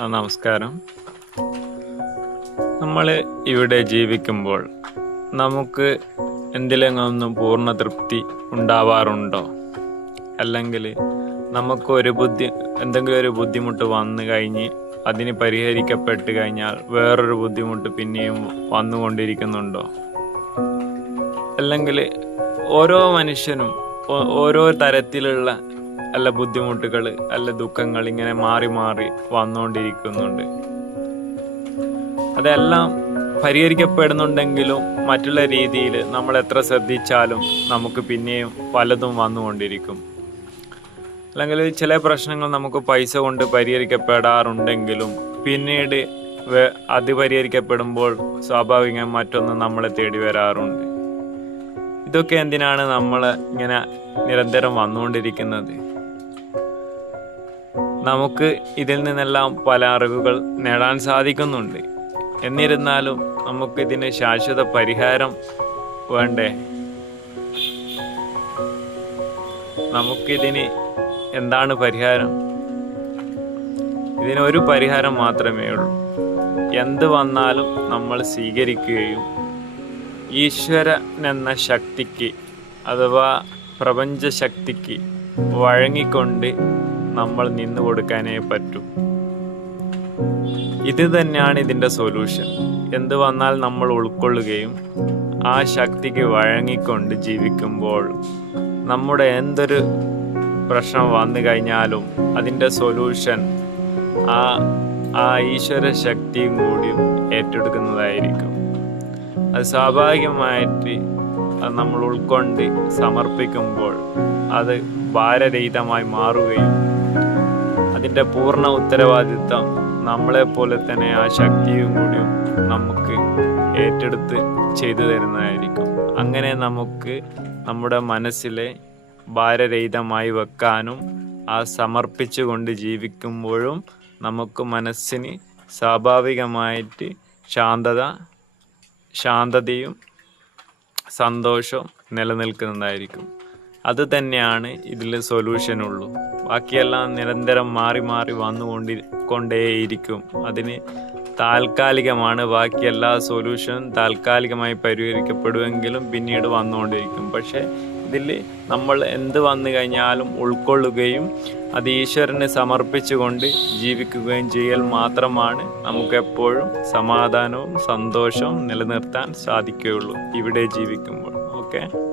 ആ, നമസ്കാരം. നമ്മൾ ഇവിടെ ജീവിക്കുമ്പോൾ നമുക്ക് എന്തിലെങ്ങൊന്നും പൂർണ തൃപ്തി ഉണ്ടാവാറുണ്ടോ? അല്ലെങ്കിൽ നമുക്ക് ഒരു ബുദ്ധി എന്തെങ്കിലും ഒരു ബുദ്ധിമുട്ട് വന്നു കഴിഞ്ഞ് അതിന് പരിഹരിക്കപ്പെട്ട് കഴിഞ്ഞാൽ വേറൊരു ബുദ്ധിമുട്ട് പിന്നെയും വന്നുകൊണ്ടിരിക്കുന്നുണ്ടോ? അല്ലെങ്കിൽ ഓരോ മനുഷ്യനും ഓരോ തരത്തിലുള്ള അല്ല ബുദ്ധിമുട്ടുകൾ അല്ല ദുഃഖങ്ങൾ ഇങ്ങനെ മാറി മാറി വന്നുകൊണ്ടിരിക്കുന്നുണ്ട്. അതെല്ലാം പരിഹരിക്കപ്പെടുന്നുണ്ടെങ്കിലും മറ്റുള്ള രീതിയിൽ നമ്മൾ എത്ര ശ്രദ്ധിച്ചാലും നമുക്ക് പിന്നെയും പലതും വന്നുകൊണ്ടിരിക്കും. അല്ലെങ്കിൽ ചില പ്രശ്നങ്ങൾ നമുക്ക് പൈസ കൊണ്ട് പരിഹരിക്കപ്പെടാറുണ്ടെങ്കിലും പിന്നീട് അത് പരിഹരിക്കപ്പെടുമ്പോൾ സ്വാഭാവികം മറ്റൊന്ന് നമ്മളെ തേടി വരാറുണ്ട്. ഇതൊക്കെ എന്തിനാണ് നമ്മൾ ഇങ്ങനെ നിരന്തരം വന്നുകൊണ്ടിരിക്കുന്നത്? നമുക്ക് ഇതിൽ നിന്നെല്ലാം പല അറിവുകൾ നേടാൻ സാധിക്കുന്നുണ്ട്. എന്നിരുന്നാലും നമുക്കിതിന് ശാശ്വത പരിഹാരം വേണ്ടേ? നമുക്കിതിന് എന്താണ് പരിഹാരം? ഇതിനൊരു പരിഹാരം മാത്രമേ ഉള്ളൂ. എന്ത് വന്നാലും നമ്മൾ സ്വീകരിക്കുകയും ഈശ്വരൻ എന്ന ശക്തിക്ക് അഥവാ പ്രപഞ്ചശക്തിക്ക് വഴങ്ങിക്കൊണ്ട് നമ്മൾ നിന്നു കൊടുക്കാനേ പറ്റൂ. ഇത് തന്നെയാണ് ഇതിന്റെ സൊല്യൂഷൻ എന്ത് വന്നാൽ നമ്മൾ ഉൾക്കൊള്ളുകയും ആ ശക്തിക്ക് വഴങ്ങിക്കൊണ്ട് ജീവിക്കുമ്പോൾ നമ്മുടെ എന്തൊരു പ്രശ്നം വന്നു കഴിഞ്ഞാലും അതിന്റെ സൊല്യൂഷൻ ആ ആ ഈശ്വര ശക്തിയും കൂടി ഏറ്റെടുക്കുന്നതായിരിക്കും. അത് സ്വാഭാവികമായിട്ട് അത് നമ്മൾ ഉൾക്കൊണ്ട് സമർപ്പിക്കുമ്പോൾ അത് ഭാരരഹിതമായി മാറുകയും അതിന്റെ പൂർണ നമ്മളെ പോലെ തന്നെ ആ ശക്തിയും കൂടിയും നമുക്ക് ഏറ്റെടുത്ത് ചെയ്തു തരുന്നതായിരിക്കും. അങ്ങനെ നമുക്ക് നമ്മുടെ മനസ്സിലെ ഭാരരഹിതമായി വെക്കാനും ആ സമർപ്പിച്ചുകൊണ്ട് ജീവിക്കുമ്പോഴും നമുക്ക് മനസ്സിന് സ്വാഭാവികമായിട്ട് ശാന്തത ശാന്തതയും സന്തോഷവും നിലനിൽക്കുന്നതായിരിക്കും. അത് തന്നെയാണ് ഇതിൽ സൊല്യൂഷനുള്ളൂ ബാക്കിയെല്ലാം നിരന്തരം മാറി മാറി വന്നുകൊണ്ടി കൊണ്ടേയിരിക്കും. അതിന് താൽക്കാലികമാണ് ബാക്കി എല്ലാ സൊല്യൂഷനും താൽക്കാലികമായി പരിഹരിക്കപ്പെടുമെങ്കിലും പിന്നീട് വന്നുകൊണ്ടിരിക്കും. പക്ഷേ ഇതിൽ നമ്മൾ എന്ത് വന്നു കഴിഞ്ഞാലും ഉൾക്കൊള്ളുകയും അത് ഈശ്വരന് സമർപ്പിച്ചുകൊണ്ട് ജീവിക്കുകയും ചെയ്യൽ മാത്രമാണ് നമുക്കെപ്പോഴും സമാധാനവും സന്തോഷവും നിലനിർത്താൻ സാധിക്കുകയുള്ളൂ ഇവിടെ ജീവിക്കുമ്പോൾ. ഓക്കെ?